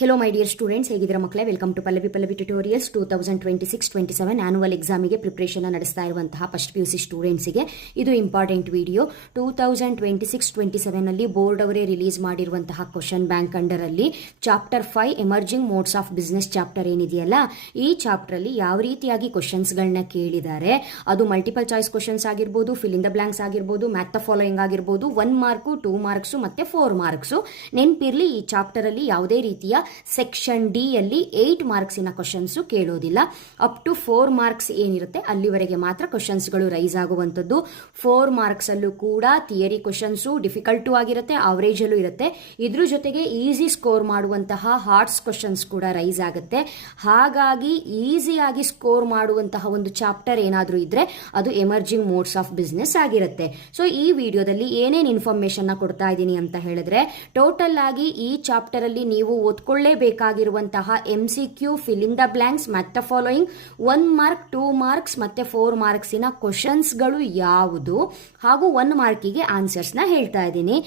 Hello my dear students, ಹೇಗಿದ್ದೀರಾ ಮಕ್ಕಳೇ? Welcome to Pallavi tutorials. 2026-27 annual ಎಕ್ಸಾಮಿಗೆ ಪ್ರಿಪರೇಷನ್ ನಡೆಸ್ತಾ ಇರುವಂತಹ ಫಸ್ಟ್ PUC ಸ್ಟೂಡೆಂಟ್ಸಿಗೆ ಇದು ಇಂಪಾರ್ಟೆಂಟ್ ವಿಡಿಯೋ. 2026-27 ಬೋರ್ಡ್ ಅವರೇ ರಿಲೀಸ್ ಮಾಡಿರುವಂತಹ ಕ್ವಶನ್ ಬ್ಯಾಂಕ್ ಅಂಡರಲ್ಲಿ chapter 5 emerging modes of business chapter ಏನಿದೆಯಲ್ಲ, ಈ ಚಾಪ್ಟರ್ ಅಲ್ಲಿ ಯಾವ ರೀತಿಯಾಗಿ ಕ್ವಶನ್ಸ್ಗಳನ್ನ ಕೇಳಿದ್ದಾರೆ, ಅದು ಮಲ್ಟಿಪಲ್ ಚಾಯ್ಸ್ ಕ್ವಶನ್ಸ್ ಆಗಿರ್ಬೋದು, ಫಿಲ್ ಇನ್ ದ ಬ್ಲಾಂಕ್ಸ್ ಆಗಿರ್ಬೋದು, ಮ್ಯಾಥ್ ದ ಫಾಲೋಯಿಂಗ್ ಆಗಿರ್ಬೋದು, 1 ಮಾರ್ಕು, 2 ಮಾರ್ಕ್ಸ್ ಮತ್ತೆ 4 ಮಾರ್ಕ್ಸ್. ನೆನಪಿರ್ಲಿ, ಈ ಚಾಪ್ಟರ್ ಅಲ್ಲಿ ಯಾವುದೇ ರೀತಿಯ ಸೆಕ್ಷನ್ ಡಿ ಅಲ್ಲಿ 8 ಮಾರ್ಕ್ಸಿನ ಕ್ವಶನ್ಸ್ ಕೇಳೋದಿಲ್ಲ. ಅಪ್ ಟು 4 ಮಾರ್ಕ್ಸ್ ಏನಿರುತ್ತೆ ಅಲ್ಲಿವರೆಗೆ ಮಾತ್ರ ಕ್ವಶನ್ಸ್ಗಳು ರೈಸ್ ಆಗುವಂಥದ್ದು. 4 ಮಾರ್ಕ್ಸ್ ಅಲ್ಲೂ ಕೂಡ ಥಿಯರಿ ಕ್ವಶನ್ಸ್ ಡಿಫಿಕಲ್ಟು ಆಗಿರುತ್ತೆ, ಅವರೇಜ್ ಅಲ್ಲೂ ಇರುತ್ತೆ. ಇದ್ರ ಜೊತೆಗೆ ಈಸಿ ಸ್ಕೋರ್ ಮಾಡುವಂತಹ ಹಾರ್ಡ್ಸ್ ಕ್ವಶನ್ಸ್ ಕೂಡ ರೈಸ್ ಆಗುತ್ತೆ. ಹಾಗಾಗಿ ಈಸಿಯಾಗಿ ಸ್ಕೋರ್ ಮಾಡುವಂತಹ ಒಂದು ಚಾಪ್ಟರ್ ಏನಾದರೂ ಇದ್ರೆ ಅದು ಎಮರ್ಜಿಂಗ್ ಮೋಡ್ಸ್ ಆಫ್ ಬಿಸ್ನೆಸ್ ಆಗಿರುತ್ತೆ. ಸೊ ಈ ವಿಡಿಯೋದಲ್ಲಿ ಏನೇನು ಇನ್ಫಾರ್ಮೇಶನ್ ಕೊಡ್ತಾ ಇದ್ದೀನಿ ಅಂತ ಹೇಳಿದ್ರೆ, ಟೋಟಲ್ ಆಗಿ ಈ ಚಾಪ್ಟರ್ ಅಲ್ಲಿ ನೀವು ಬೇಕಾಗಿರುವಂತಹ MCQ, fill in the blanks, math the following, 1 mark, 2 marks ಮತ್ತೆ 4 ಮಾರ್ಕ್ಸಿನ ಕ್ವಶನ್ಸ್ಗಳು ಯಾವುದು ಹಾಗೂ 1 ಮಾರ್ಕಿಗೆ ಆನ್ಸರ್ಸ್ ನ ಹೇಳ್ತಾ ಇದ್ದೀನಿ.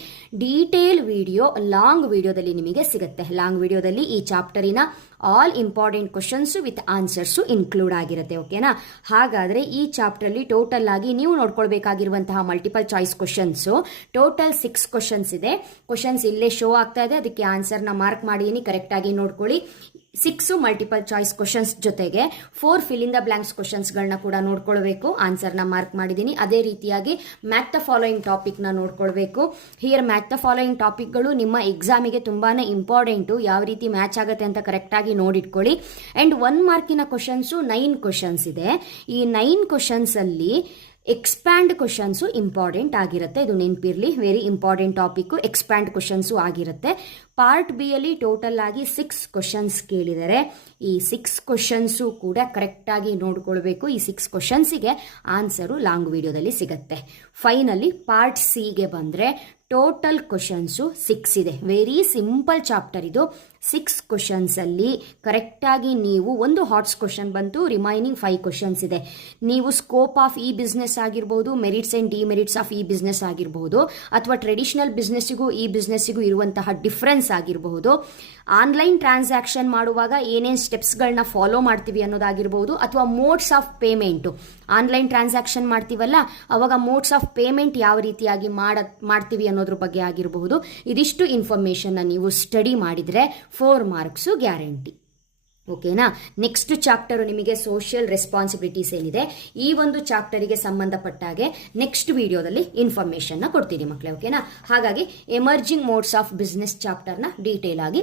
ಡೀಟೇಲ್ ವಿಡಿಯೋ ಲಾಂಗ್ ವಿಡಿಯೋದಲ್ಲಿ ನಿಮಗೆ ಸಿಗುತ್ತೆ. ಲಾಂಗ್ ವಿಡಿಯೋದಲ್ಲಿ ಈ ಚಾಪ್ಟರಿನ all important questions with answers include ಆಗಿರುತ್ತೆ. ಓಕೆನಾ? ಹಾಗಾದ್ರೆ ಈ ಚಾಪ್ಟರ್ ಅಲ್ಲಿ ಟೋಟಲ್ ಆಗಿ ನೀವು ನೋಡ್ಕೊಳ್ಬೇಕಾಗಿರುವಂತಹ multiple choice questions total 6 questions ಇದೆ. ಕ್ವಶನ್ಸ್ ಇಲ್ಲೇ ಶೋ ಆಗ್ತಾ ಇದೆ, ಅದಕ್ಕೆ ಆನ್ಸರ್ ನ ಮಾರ್ಕ್ ಮಾಡಿದೀನಿ, ಕರೆಕ್ಟ್ ಆಗಿ ನೋಡ್ಕೊಳ್ಳಿ. 6 ಮಲ್ಟಿಪಲ್ ಚಾಯ್ಸ್ ಕ್ವಶನ್ಸ್ ಜೊತೆಗೆ 4 fill in the blanks questions ಗಳನ್ನ ಕೂಡ ನೋಡ್ಕೊಳ್ಬೇಕು, ಆನ್ಸರ್ ನ ಮಾರ್ಕ್ ಮಾಡಿದೀನಿ. ಅದೇ ರೀತಿಯಾಗಿ ಮ್ಯಾಥ್ ದ ಫಾಲೋಯಿಂಗ್ ಟಾಪಿಕ್ ನ ನೋಡ್ಕೊಳ್ಬೇಕು. Here math the following topic ಗಳು ನಿಮ್ಮ ಎಕ್ಸಾಮಿಗೆ ತುಂಬಾನೇ ಇಂಪಾರ್ಟೆಂಟ್, ಯಾವ ರೀತಿ ಮ್ಯಾಚ್ ಆಗುತ್ತೆ ಅಂತ ಕರೆಕ್ಟ್ ಆಗಿ ನೋಡಿಟ್ಕೊಳ್ಳಿ. ಅಂಡ್ 1 ಮಾರ್ಕಿನ ಕ್ವಶನ್ಸ್ 9 ಕ್ವಶನ್ಸ್ ಇದೆ. ಈ 9 ಕ್ವಶನ್ಸ್ ಅಲ್ಲಿ ಎಕ್ಸ್ಪ್ಯಾಂಡ್ ಕ್ವಶನ್ಸ್ ಇಂಪಾರ್ಟೆಂಟ್ ಆಗಿರುತ್ತೆ, ಇದು ನೆನಪಿರ್ಲಿ. Very important topic, expand questions ಆಗಿರುತ್ತೆ. ಪಾರ್ಟ್ ಬಿ ಅಲ್ಲಿ ಟೋಟಲ್ ಆಗಿ 6 ಕ್ವಶನ್ಸ್ ಕೇಳಿದರೆ ಈ 6 ಕ್ವಶನ್ಸು ಕೂಡ ಕರೆಕ್ಟ್ ಆಗಿ ನೋಡ್ಕೊಳ್ಬೇಕು. ಈ 6 ಕ್ವಶನ್ಸಿಗೆ ಆನ್ಸರು ಲಾಂಗ್ ವಿಡಿಯೋದಲ್ಲಿ ಸಿಗುತ್ತೆ. ಫೈನಲಿ ಪಾರ್ಟ್ ಸಿ ಗೆ ಬಂದ್ರೆ ಟೋಟಲ್ ಕ್ವಶನ್ಸು 6 ಇದೆ. ವೆರಿ ಸಿಂಪಲ್ ಚಾಪ್ಟರ್ ಇದು. 6 ಕ್ವಶನ್ಸ್ ಅಲ್ಲಿ ಕರೆಕ್ಟ್ ಆಗಿ ನೀವು ಒಂದು ಹಾಟ್ಸ್ ಕ್ವಶನ್ ಬಂತು, ರಿಮೈನಿಂಗ್ 5 ಕ್ವಶನ್ಸ್ ಇದೆ. ನೀವು ಸ್ಕೋಪ್ ಆಫ್ ಈ ಬಿಸ್ನೆಸ್ ಆಗಿರ್ಬೋದು, ಮೆರಿಟ್ಸ್ ಅಂಡ್ ಡಿಮೆರಿಟ್ಸ್ ಆಫ್ ಈ ಬಿಸ್ನೆಸ್ ಆಗಿರ್ಬೋದು, ಅಥವಾ ಟ್ರೆಡಿಷನಲ್ ಬಿಸ್ನೆಸ್ಸಿಗೂ ಈ ಬಿಸ್ನೆಸ್ಸಿಗೂ ಇರುವಂತಹ ಡಿಫರೆನ್ಸ್ ಆಗಿರಬಹುದು, ಆನ್ಲೈನ್ ಟ್ರಾನ್ಸಾಕ್ಷನ್ ಮಾಡುವಾಗ ಏನೇನು ಸ್ಟೆಪ್ಸ್ಗಳನ್ನ ಫಾಲೋ ಮಾಡ್ತೀವಿ ಅನ್ನೋದಾಗಿರ್ಬೋದು, ಅಥವಾ modes of payment, online transaction ಮಾಡ್ತೀವಲ್ಲ ಅವಾಗ ಮೋಡ್ಸ್ ಆಫ್ ಪೇಮೆಂಟ್ ಯಾವ ರೀತಿಯಾಗಿ ಮಾಡ್ತೀವಿ ಅನ್ನೋದ್ರ ಬಗ್ಗೆ ಆಗಿರಬಹುದು. ಇದಿಷ್ಟು ಇನ್ಫಾರ್ಮೇಶನ್ ನೀವು ಸ್ಟಡಿ ಮಾಡಿದ್ರೆ 4 ಮಾರ್ಕ್ಸು ಗ್ಯಾರಂಟಿ. ಓಕೆನಾ? ನೆಕ್ಸ್ಟ್ ಚಾಪ್ಟರ್ ನಿಮಗೆ ಸೋಷಿಯಲ್ ರೆಸ್ಪಾನ್ಸಿಬಿಲಿಟೀಸ್ ಏನಿದೆ, ಈ ಒಂದು ಚಾಪ್ಟರಿಗೆ ಸಂಬಂಧಪಟ್ಟಾಗೆ ನೆಕ್ಸ್ಟ್ ವಿಡಿಯೋದಲ್ಲಿ ಇನ್ಫಾರ್ಮೇಶನ್ ಕೊಡ್ತೀನಿ ಮಕ್ಕಳೇ. ಓಕೆನಾ? ಹಾಗಾಗಿ ಎಮರ್ಜಿಂಗ್ ಮೋಡ್ಸ್ ಆಫ್ ಬಿಸ್ನೆಸ್ ಚಾಪ್ಟರ್ನ ಡೀಟೇಲ್ ಆಗಿ